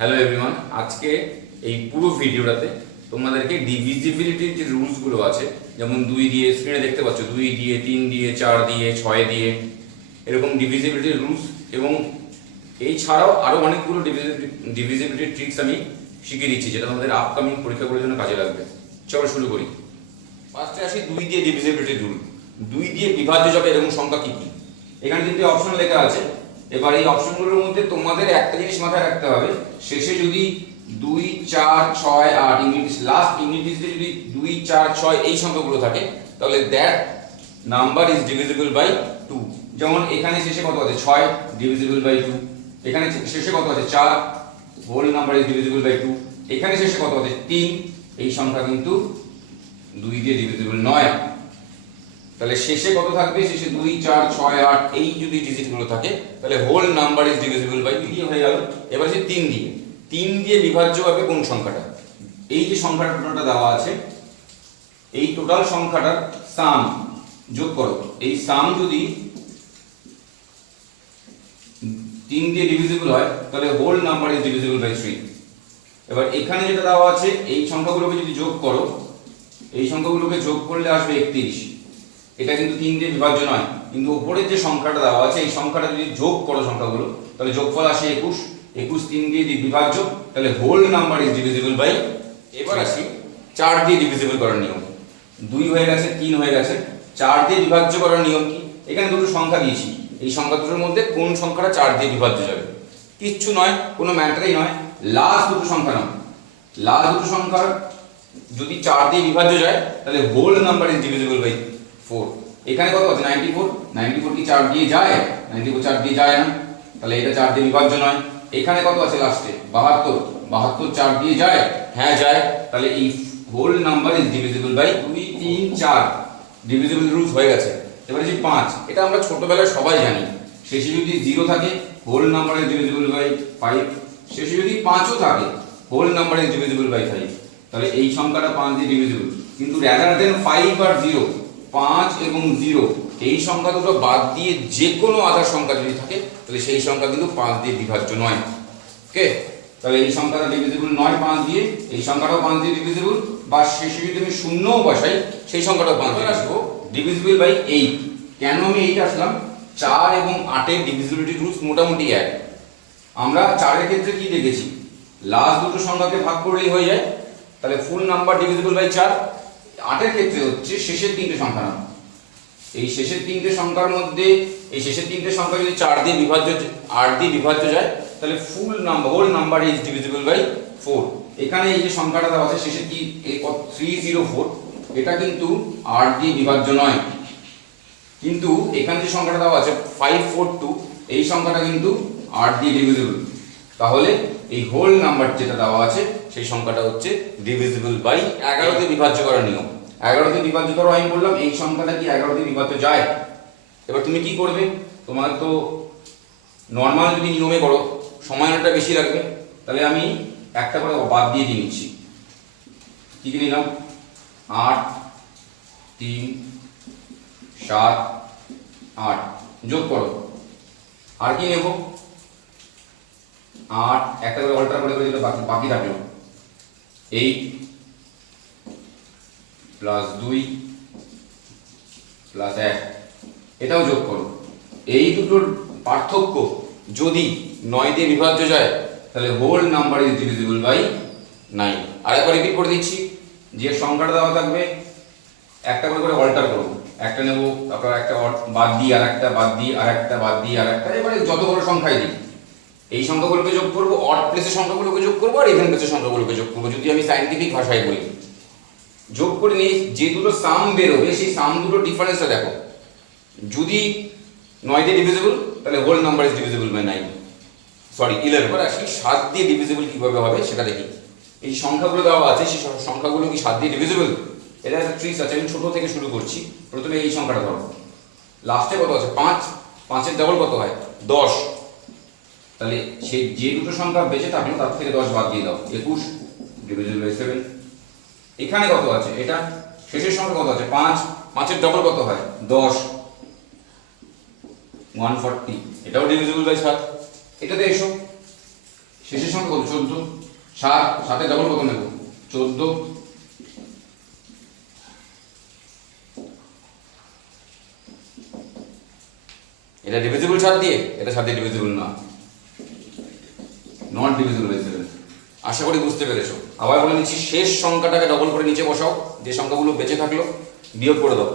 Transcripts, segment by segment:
Hello everyone, আজকে এই পুরো ভিডিওটাতে তোমাদেরকে ডিভিজিবিলিটির যে রুলসগুলো আছে, যেমন 2 দিয়ে স্ক্রিনে দেখতে পাচ্ছ, 2 দিয়ে, 3 দিয়ে, 4 দিয়ে, 6 দিয়ে, এরকম ডিভিজিবিলিটির রুলস এবং এই ছাড়াও আরও অনেকগুলো ডিভিজিবিলিটির ট্রিক্স আমি শিখিয়ে দিচ্ছি, যেটা তোমাদের আপকামিং পরীক্ষাগুলোর জন্য কাজে লাগবে। চলো শুরু করি। ফার্স্টে আসি 2 দিয়ে ডিভিজিবিলিটির রুল। 2 দিয়ে বিভাজ্য যাবে এরকম সংখ্যা কি কি? এখানে তিনটে অপশন লেখা আছে। এবার এই অপশনগুলোর মধ্যে তোমাদের একটা জিনিস মাথায় রাখতে হবে, শেষে যদি 2, 4, 6, 8 ইউনিট লাস্ট ইউনিটে যদি 2, 4, 6 এই সংখ্যাগুলো থাকে, তাহলে that number is divisible by 2। যেমন এখানে শেষে কত আছে? 6 ডিভিজিবল বাই 2। এখানে শেষে কত আছে? 4, whole number is divisible by 2। এখানে শেষে কত আছে? 3। এই সংখ্যা কিন্তু 2 দিয়ে ডিভিজিবল নয়। তাহলে শেষে কত থাকবে? শেষে 2, 4, 6, 8 এই যদি ডিজিটগুলো থাকে, তাহলে whole number is divisible by 2 দিয়ে হয়ে গেল। এবার আছে 3 দিয়ে। 3 দিয়ে বিভাজ্য হবে কোন সংখ্যাটা? এই যে সংখ্যাটা টোটালটা দেওয়া আছে, এই টোটাল সংখ্যাটার সাম যোগ করো। এই সাম যদি 3 দিয়ে ডিভিজিবল হয়, তাহলে whole number is divisible by 3। এবার এখানে যেটা দেওয়া আছে, এই সংখ্যাগুলোকে যদি যোগ করো, এই সংখ্যাগুলোকে যোগ করলে আসবে 31। এটা কিন্তু 3 দিয়ে বিভাজ্য নয়, কিন্তু উপরের যে সংখ্যাটা দেওয়া আছে, এই সংখ্যাটা যদি যোগ করো সংখ্যাগুলো, তাহলে যোগফল আসে 21। 21 3 দিয়ে বিভাজ্য, তাহলে whole number is divisible by. এবার আসি 4 দিয়ে ডিভিজিবল করার নিয়ম। 2 হয়ে গেছে, 3 হয়ে গেছে, 4 দিয়ে বিভাজ্য করার নিয়ম কি? এখানে দুটো সংখ্যা দিয়েছি, এই সংখ্যা দুটোর মধ্যে কোন সংখ্যাটা 4 দিয়ে বিভাজ্য যাবে? কিচ্ছু নয়, কোনো ম্যাটারই নয়, লাস্ট দুটো সংখ্যা নাও। লাস্ট দুটো সংখ্যার যদি 4 দিয়ে বিভাজ্য যায়, তাহলে whole number is divisible by 4। এখানে কত আছে? 94। 94 কি 4 দিয়ে যায়? 94 4 দিয়ে যায় না, তাহলে এটা 4 দিয়ে বিভাজ্য নয়। এখানে কত আছে লাস্টে? 72। 72 4 দিয়ে যায়? হ্যাঁ যায়, তাহলে এই whole number is divisible by 2, 3, 4 divisible rules হয়ে গেছে। এবারে যে 5, এটা আমরা ছোটবেলায় সবাই জানি, শেষে যদি 0 থাকে whole number is divisible by 5। শেষে যদি 5ও থাকে whole number is divisible by 5। তাহলে এই সংখ্যাটা 5 দিয়ে ডিভিজিবল, কিন্তু রাদার দেন 5 আর 0, 5 এবং 0 এই সংখ্যা দুটো বাদ দিয়ে যে কোনো আধার সংখ্যা যদি থাকে, তাহলে সেই সংখ্যা কিন্তু 5 দিয়ে বিভাজ্য নয়। ওকে, তাহলে এই সংখ্যাটা ডিভিজিবল নয় 5 দিয়ে, এই সংখ্যাটাও 5 দিয়ে ডিভিজিবল, বা শেষে যদি আমি শূন্যও বসাই, সেই সংখ্যাটাও 5 দিয়ে আসবো ডিভিজিবল বাই 8। কেন আমি 8 আসলাম? 4 এবং 8 এর ডিভিজিবিলিটি রুলস মোটামুটি এক। আমরা 4 এর ক্ষেত্রে কি দেখেছি? লাস্ট দুটো সংখ্যাকে ভাগ করলেই হয়ে যায়, তাহলে ফুল নাম্বার ডিভিজিবল বাই 4। 8 এর ক্ষেত্রে হচ্ছে শেষের তিনটে সংখ্যা নাও। এই শেষের তিনটে সংখ্যার মধ্যে এই শেষের তিনটে সংখ্যা যদি 4 দিয়ে বিভাজ্য 8 দিয়ে বিভাজ্য যায়, তাহলে full number whole number is divisible by 4। এখানে এই যে সংখ্যাটা দেওয়া আছে শেষে কি 304, এটা কিন্তু 8 দিয়ে বিভাজ্য নয়, কিন্তু এখানে যে সংখ্যাটা দেওয়া আছে 542, এই সংখ্যাটা কিন্তু 8 দিয়ে ডিভিজিবল। তাহলে এই হোল নাম্বার যেটা দেওয়া আছে, সেই সংখ্যাটা হচ্ছে ডিভিজিবল বাই 11 দিয়ে বিভাজ্য করার নিয়ম। 11 দিয়ে বিভাজ্য করো, আমি বললাম এই সংখ্যাটা কি 11 দিয়ে বিভাজ্য যায়। এবার তুমি কি করবে? তোমার তো নর্মাল যদি নিয়মে করো সময় অনেকটা বেশি লাগবে, তাহলে আমি একটা করে বাদ দিয়ে নিচ্ছি। কি কি নিলাম? 8, 3, 7, 8 যোগ করো। আর কি নেব? 8 একটা করে অল্টার করে যেটা বাকি থাকলো, 8 প্লাস 2 প্লাস 1, এটাও যোগ করো। এই দুটোর পার্থক্য যদি 9 দিয়ে বিভাজ্য যায়, তাহলে whole number is divisible by 9। আরেকবার রিপিট করে দিচ্ছি, যে সংখ্যাটা দেওয়া থাকবে একটা করে অল্টার করব। একটা নেব, তারপর একটা বাদ দিয়ে আর একটা, বাদ দিয়ে আর একটা, বাদ দিয়ে আর একটা, এবারে যত বড় সংখ্যাই দিই এই সংখ্যাগুলোকে যোগ করব, অড প্লেসের সংখ্যাগুলোকে যোগ করব, আর ইভেন প্লেসের সংখ্যাগুলোকে যোগ করব। যদি আমি সায়েন্টিফিক ভাষায় বলি, যোগ করে নিয়ে যে দুটো সাম বেরোবে, সেই সাম দুটো ডিফারেন্সটা দেখো। যদি 9 দিয়ে ডিভিজিবল, তাহলে whole number is divisible by 9, sorry 11। এবার আসি 7 দিয়ে ডিভিজিবল কিভাবে হবে সেটা দেখি। এই সংখ্যাগুলো দেওয়া আছে, সেই সংখ্যাগুলো কি 7 দিয়ে ডিভিজিবল? এটা একটা ট্রিক্স আছে, আমি ছোট থেকে শুরু করছি। প্রথমে এই সংখ্যাটা ধরো, লাস্টে কত আছে? 5, 5 এর ডবল কত হয়? 10। তাহলে সেই যে দুটো সংখ্যা বেঁচে থাকলো তার থেকে 10 বাদ দিয়ে দাও, 21 ডিভিজিবল বাই 7। এখানে কত আছে? এটা শেষের সংখ্যা কত আছে? 5, 5 এর ডবল কত হয়? 10, 140, এটাও ডিভিজিবল বাই 7। এটাতে এসো, শেষের সংখ্যা কত? 14। 7, 7 ডবল কত নেব? 14। এটা ডিভিজিবল 7 দিয়ে, এটা 7 দিয়ে ডিভিজিবল না, নট ডিভিজিবল বাই 7। আশা করি বুঝতে পেরেছো। আবার বলে নিচ্ছি, শেষ সংখ্যাটাকে ডবল করে নিচে বসাও, যে সংখ্যাগুলো বেঁচে থাকলো বিয়োগ করে দাও।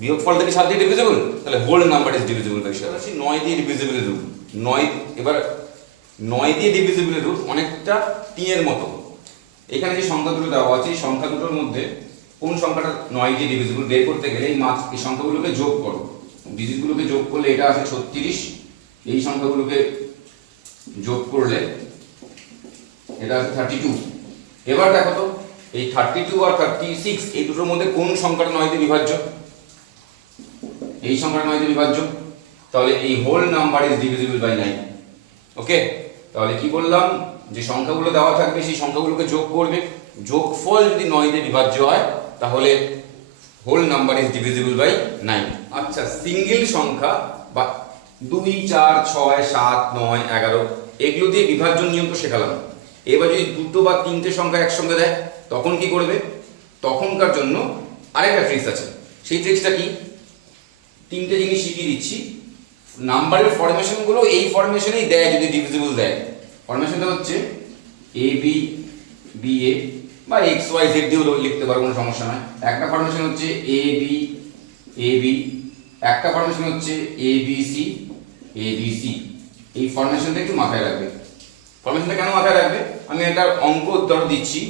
বিয়োগফল থেকে 7 দিয়ে ডিভিজিবল, তাহলে whole number is divisible by 7। 9 দিয়ে ডিভিজিবলের রুট 9। এবার 9 দিয়ে ডিভিজিবলের রুট অনেকটা 3 এর মতো। এখানে যে সংখ্যা দুটো দেওয়া আছে, এই সংখ্যা দুটোর মধ্যে কোন সংখ্যাটা 9 দিয়ে ডিভিজিবল বের করতে গেলে এই সংখ্যাগুলোকে যোগ করো। ডিজিটগুলোকে যোগ করলে এটা আসে 36, এই সংখ্যাগুলোকে যোগ করলে এটা আসে 32। এবার দেখো তো, এই 32 আর 36 এই দুটোর মধ্যে কোন সংখ্যাটা 9 দিয়ে বিভাজ্য? এই সংখ্যাটা 9 দিয়ে বিভাজ্য, তাহলে এই whole number is divisible by 9। Okay, তাহলে কি বললাম, যে সংখ্যাগুলো দেওয়া থাকবে সেই সংখ্যাগুলোকে যোগ করবে, যোগফল যদি 9 দিয়ে বিভাজ্য হয় তাহলে whole number is divisible by 9। আচ্ছা, সিঙ্গেল সংখ্যা বা 2, 4, 6, 7, 9, 11 এগুলো দিয়ে বিভাজ্য নিয়ম তো শেখালাম। এবার যদি দুটো বা তিনটে সংখ্যা একসঙ্গে দেয় তখন কি করবে? তখনকার জন্য আরেকটা ট্রিক্স আছে। সেই ট্রিক্সটা কি? তিনটে জিনিস শিখিয়ে দিচ্ছি। নাম্বারের ফরমেশনগুলো এই ফরমেশনেই দেয় যদি ডিভিজিবল দেয়। ফরমেশনটা হচ্ছে এ বি বি এ বা এক্স ওয়াই জেড দিয়েও লিখতে পারো, কোনো সমস্যা নয়। একটা ফরমেশন হচ্ছে এ বি, একটা ফরমেশন হচ্ছে এ বি সি। এই ফরমেশনটা একটু মাথায় রাখবে। ফরমেশনটা কেন মাথায় রাখবে? আমি একটা অঙ্ক উদাহরণ দিচ্ছি।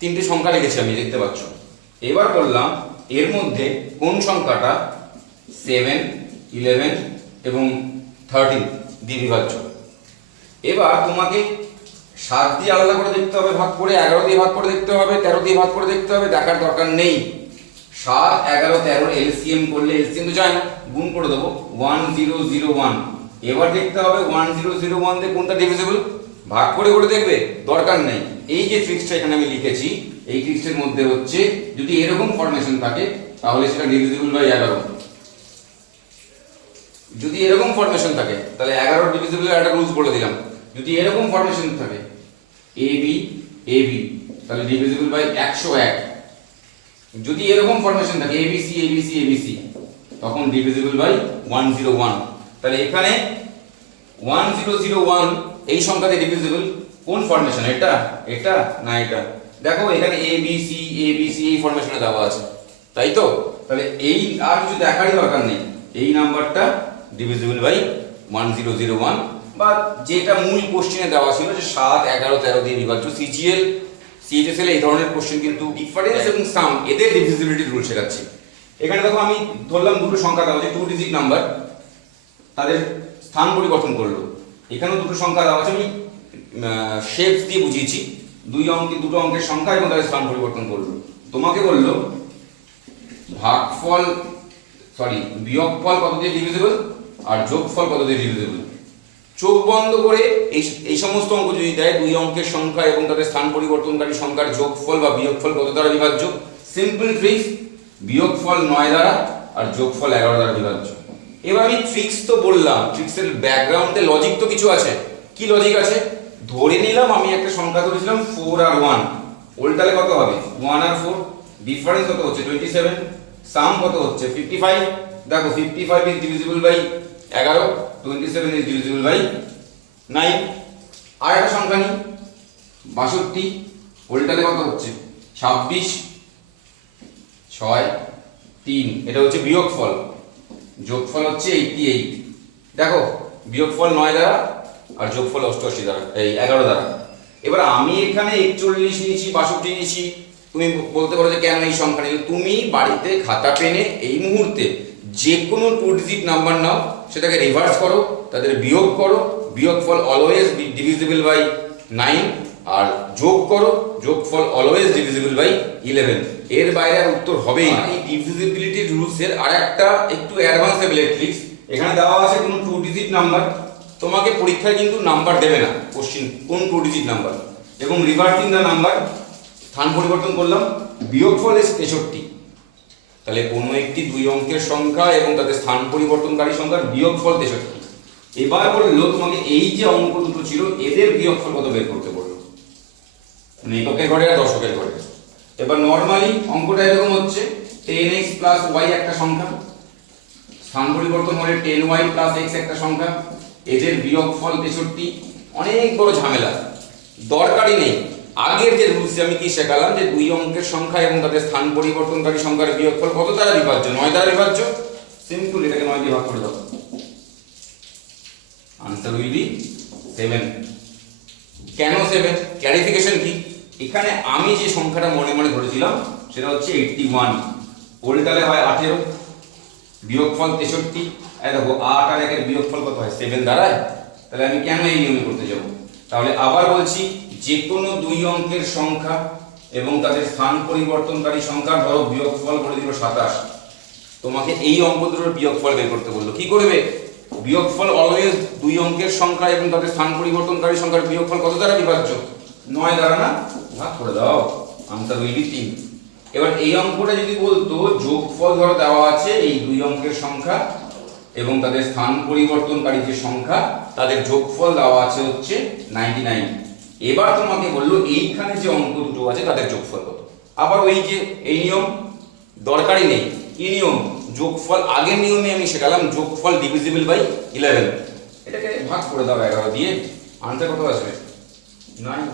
তিনটে সংখ্যা লিখেছি আমি, দেখতে পাচ্ছ। এবার বললাম এর মধ্যে কোন সংখ্যাটা 7, 11 এবং 13 দিয়ে বিভাজ্য। এবার তোমাকে 7 দিয়ে আলাদা করে দেখতে হবে ভাগ করে, 11 দিয়ে ভাগ করে দেখতে হবে, 13 দিয়ে ভাগ করে দেখতে হবে, দেখার দরকার নেই। 7, 11, 13 এলসিএম করলে, এলসিএম তো যায় না, গুণ করে দেবো 1001। এবার দেখতে হবে 1001 দিয়ে কোনটা ডিভিজিবল, ভাগ করে করে দেখবে, দরকার নেই। এই যে ট্রিক্সটা এখানে আমি লিখেছি, এই ট্রিক্সের মধ্যে হচ্ছে যদি এরকম ফরমেশন থাকে তাহলে সেটা ডিভিজিবল বাই 11। যদি এরকম ফরমেশন থাকে তাহলে 11 ডিভিজিবলের একটা রুলস বলে দিলাম। যদি এরকম ফরমেশন থাকে এ বি তাহলে ডিভিজিবল বাই 101। যদি এরকম ফরমেশন থাকে এবিসি তখন ডিভিজিবল বাই 101। তাহলে এখানে 1001 এই সংখ্যাতে ডিভিজিবল কোন ফরমেশন? এটা না এটা? দেখো এখানে এবিসি এই ফরমেশনে দেওয়া আছে, তাই তো? তাহলে এই আর কিছু দেখারই দরকার নেই, এই নাম্বারটা ডিভিজিবল বাই 1001, বা যেটা মূল কোশ্চেনে দেওয়া ছিল যে 7, 11, 13 দিয়ে বিভাজ্য। সিজিএল সিএইচএসএল এই ধরনের কোশ্চেন কিন্তু ডিফারেন্স এবং সাম এদের ডিভিজিবিলিটি রুল শেখাচ্ছি। এখানে দেখো আমি ধরলাম দুটো সংখ্যা দেওয়া আছে, 2 ডিজিট নাম্বার, তাদের স্থান পরিবর্তন করলো। এখানেও দুটো সংখ্যা দেওয়া আছে, আমি শেপস দিয়ে বুঝিয়েছি। দুটো অঙ্কের সংখ্যা এবং তাদের স্থান পরিবর্তন করলো। তোমাকে বললো বিয়োগফল কত দিয়ে ডিভিজিবল আর যোগফল কত দিয়ে ডিভিজিবল। চোখ বন্ধ করে এই সমস্ত অঙ্ক যদি দেয়, দুই অঙ্কের সংখ্যা এবং তাদের স্থান পরিবর্তনকারী সংখ্যার যোগফল বা বিয়োগফল কত দ্বারা বিভাজ্য। সিম্পল ট্রিক্স, বিয়োগফল 9 দ্বারা আর যোগফল 11 দ্বারা বিভাজ্য। এবার আমি ট্রিক্স তো বললাম, ট্রিক্সের ব্যাকগ্রাউন্ডে লজিক তো কিছু আছে। কি লজিক আছে? ধরে নিলাম আমি একটা সংখ্যা ধরেছিলাম 4 আর 1, উল্টালে কত হবে? 1 আর 4, ডিফারেন্স কত হচ্ছে? 27, সাম কত হচ্ছে? 55। দেখো 55 is divisible by 11, 27 is divisible by 9। আর একটা সংখ্যা নিই 62, উল্টালে কত হচ্ছে? 26, 6, 3। এটা হচ্ছে বিয়োগফল, যোগফল হচ্ছে 88। দেখো বিয়োগফল 9 দ্বারা আর যোগফল 88 দ্বারা, এই 11 দ্বারা। এবার আমি এখানে 41 নিয়েছি, 62 নিয়েছি। তুমি বলতে পারো যে কেন এই সংখ্যা নিলে? তুমি বাড়িতে খাতা পেনে এই মুহূর্তে যে কোনো 2 ডিজিট নাম্বার নাও, সেটাকে রিভার্স করো, তাদের বিয়োগ করো, বিয়োগফল অলওয়েজ ডিভিজিবল বাই 9, আর যোগ করো, যোগফল অলওয়েজ ডিভিজিবল বাই 11। এর বাইরে আর উত্তর হবেই না। এই ডিভিজিবিলিটি রুলসের আরেকটা একটু অ্যাডভান্স লেভেলের ট্রিক্স, এখানে দেওয়া আছে কোনো 2 ডিজিট নাম্বার, তোমাকে পরীক্ষায় কিন্তু নাম্বার দেবে না, কোশ্চিন কোন 2 ডিজিট নাম্বার, এবং রিভার্সিং দ্য নাম্বার, স্থান পরিবর্তন করলাম, বিয়োগফল এস 63। তাহলে কোনো একটি 2 অঙ্কের সংখ্যা এবং তাদের স্থান পরিবর্তনকারী সংখ্যার বিয়োগফল 63। এবার বললো তোমাকে এই যে অঙ্ক দুটো ছিল এদের বিয়োগফল কত বের করতে বললো, মানে এককের ঘরে আর দশকের ঘরে। এবার নর্মালি অঙ্কটা এরকম হচ্ছে 10x প্লাস y একটা সংখ্যা, স্থান পরিবর্তন হলে 10y প্লাস x একটা সংখ্যা, এদের বিয়োগফল 63। অনেক বড় ঝামেলা, দরকারই নেই। আগের যে রুলসে আমি কি শেখালাম যে 2 অঙ্কের সংখ্যা এবং তাদের স্থান পরিবর্তনকারী সংখ্যার বিয়োগফল কত দ্বারা বিভাজ্য, 9 দ্বারা বিভাজ্য। সিম্পল, এটাকে 9 দিয়ে ভাগ করে দাও, আনসার উইল বি 7। কেন 7? ক্লারিফিকেশন কি? এখানে আমি যে সংখ্যাটা মনে মনে ধরেছিলাম সেটা হচ্ছে 81, উল্টালে হয় 18, বিয়োগফল 63। এই দেখো 8 আর 1 এর বিয়োগফল কত হয়, 7 দাঁড়ায়। তাহলে আমি কেন এই নিয়মে করতে যাব? তাহলে আবার বলছি, যে কোনো 2 অঙ্কের সংখ্যা এবং তাদের স্থান পরিবর্তনকারী সংখ্যার ধরো বিয়োগফল করে দিল 27, তোমাকে এই অঙ্ক দুটোর বিয়োগফল বের করতে বললো। কি করবে? বিয়োগফল অলওয়েজ 2 অঙ্কের সংখ্যা এবং তাদের স্থান পরিবর্তনকারী সংখ্যার বিয়োগফল কত দ্বারা বিভাজ্য, 9 দ্বারা না, ভাগ করে দাও, আনসার উইল বি 3। এবার এই অঙ্কটা যদি বলতো যোগফল ধরো দেওয়া আছে এই 2 অঙ্কের সংখ্যা এবং তাদের স্থান পরিবর্তনকারী যে সংখ্যা তাদের যোগফল দেওয়া আছে হচ্ছে 99। এবার তোমাকে বললো এইখানে যে অঙ্ক দুটো আছে তাদের যোগফল কত। আবার ওই যে এই নিয়ম দরকারই নেই, কি নিয়ম? যোগফল আগের নিয়মে আমি শেখালাম, যোগফল ডিভিজিবল বাই 11। এটাকে ভাগ করে দাও 11 দিয়ে, আনসার কত আসবে? 9।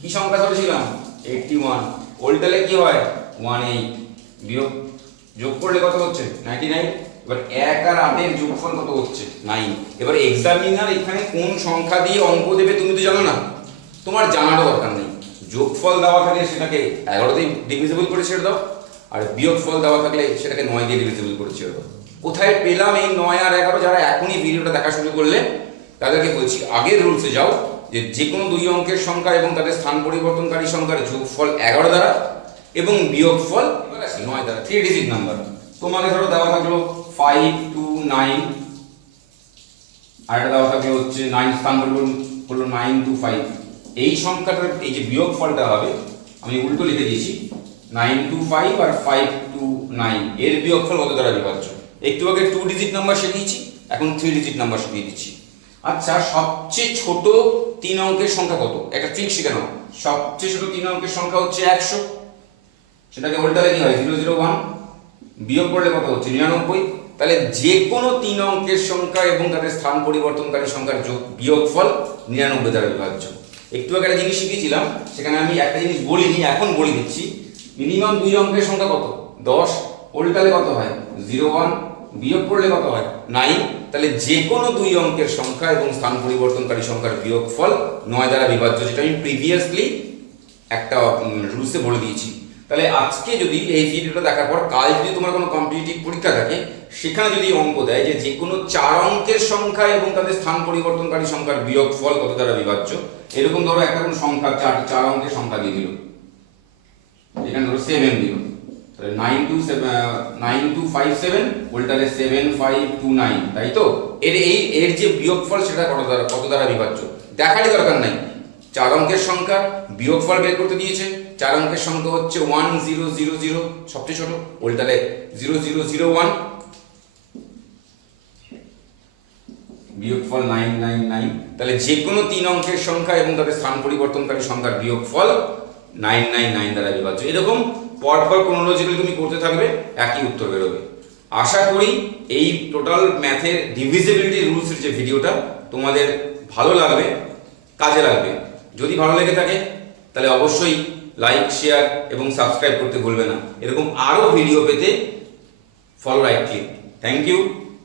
কি সংখ্যা ধরেছিলাম? 81, উল্টালে কি হয়? 18, বিয়োগ যোগ করলে কত হচ্ছে? 99। এবার 1 আর 8 এর যোগফল কত হচ্ছে? 9। এবার এক্সামিনার এখানে কোন সংখ্যা দিয়ে অঙ্ক দেবে তুমি তো জানো না, তোমার জানারও দরকার নেই। যোগফল দেওয়া থাকলে সেটাকে 11 দিয়ে ডিভিজিবল করে ছেড়ে দাও, আর বিয়োগফল দেওয়া থাকলে সেটাকে 9 দিয়ে ডিভিজিবল করে ছেড়ে দাও। কোথায় পেলাম এই 9 আর 11? যারা এখনই ভিডিওটা দেখা শুরু করলে তাদেরকে বলছি, আগের রুলসে যাও, যে কোনো 2 অঙ্কের সংখ্যা এবং তাদের স্থান পরিবর্তনকারী সংখ্যার যোগফল 11 দ্বারা এবং বিয়োগফল 9 দ্বারা, 3 ডিজিট নাম্বার। তোমাকে ধরো দেওয়া থাকলো 5 to 9, আর এটা দেওয়া থাকলো হচ্ছে 9, স্থান পরিবর্তন হলো 9 to 5। এই সংখ্যাটার এই যে বিয়োগফলটা হবে, আমি উল্টো লিখে দিয়েছি, 9 to 5 আর 5 to 9 এর বিয়োগফল কত দ্বারা বিভাজ্য। একটু আগে 2 ডিজিট নাম্বার শিখিয়েছি, এখন 3 ডিজিট নাম্বার শিখিয়ে দিচ্ছি। আচ্ছা, সবচেয়ে ছোট 3 অঙ্কের সংখ্যা কত? একটা ট্রিক শিখে নাও। সবচেয়ে ছোট 3 অঙ্কের সংখ্যা হচ্ছে 100, সেটাকে উল্টালে কি হয়? 001, বিয়োগ করলে কত হচ্ছে? 99। তাহলে যে কোনো 3 অঙ্কের সংখ্যা এবং তাদের স্থান পরিবর্তনকারী সংখ্যার বিয়োগফল 99 দ্বারা বিভাজ্য। একটু আগে একটা জিনিস শিখিয়েছিলাম, সেখানে আমি একটা জিনিস বলিনি, এখন বলে দিচ্ছি। মিনিমাম 2 অঙ্কের সংখ্যা কত? 10, উল্টালে কত হয়? 01, বিয়োগ করলে কত হয়? 9। তাহলে যে কোনো 2 অঙ্কের সংখ্যা এবং স্থান পরিবর্তনকারী সংখ্যার বিয়োগফল 9 দ্বারা বিভাজ্য, যেটা আমি প্রিভিয়াসলি একটা রুলসে বলে দিয়েছি। তাহলে আজকে যদি এই ভিডিওটা দেখার পর কাল যদি তোমার কোনো কম্পিটিটিভ পরীক্ষা থাকে, সেখানে যদি অঙ্ক দেয় যে কোনো 4 অঙ্কের সংখ্যা এবং তাদের স্থান পরিবর্তনকারী সংখ্যার বিয়োগফল কত দ্বারা বিভাজ্য, এরকম ধরো একটা কোনো সংখ্যা 4 অঙ্কের সংখ্যা দিয়ে দিল, এখানে ধরো 7 দিল, তাহলে 9257 উল্টালে 7529, তাই তো? এর যে বিয়োগফল সেটা কত দ্বারা বিভাজ্য দেখারই দরকার নাই। 4 অঙ্কের সংখ্যা, বিয়োগফল বের করতে দিয়েছে, 4 অঙ্কের সংখ্যা হচ্ছে 1000, সবচেয়ে ছোট, উল্টালে 0001, বিয়োগফল 999। তাহলে যে কোনো 3 অঙ্কের সংখ্যা এবং তাদের স্থান পরিবর্তনকারী সংখ্যার বিয়োগফল 999 দ্বারা বিভাজ্য। এরকম পরপর ক্রোনোলজিক্যালি তুমি করতে থাকবে, একই উত্তর বেরোবে। আশা করি এই টোটাল ম্যাথের ডিভিজিবিলিটি রুলসের যে ভিডিওটা তোমাদের ভালো লাগবে, কাজে লাগবে। যদি ভালো লেগে থাকে তাহলে অবশ্যই লাইক, শেয়ার এবং সাবস্ক্রাইব করতে ভুলবে না। এরকম আরও ভিডিও পেতে follow right click. Thank you.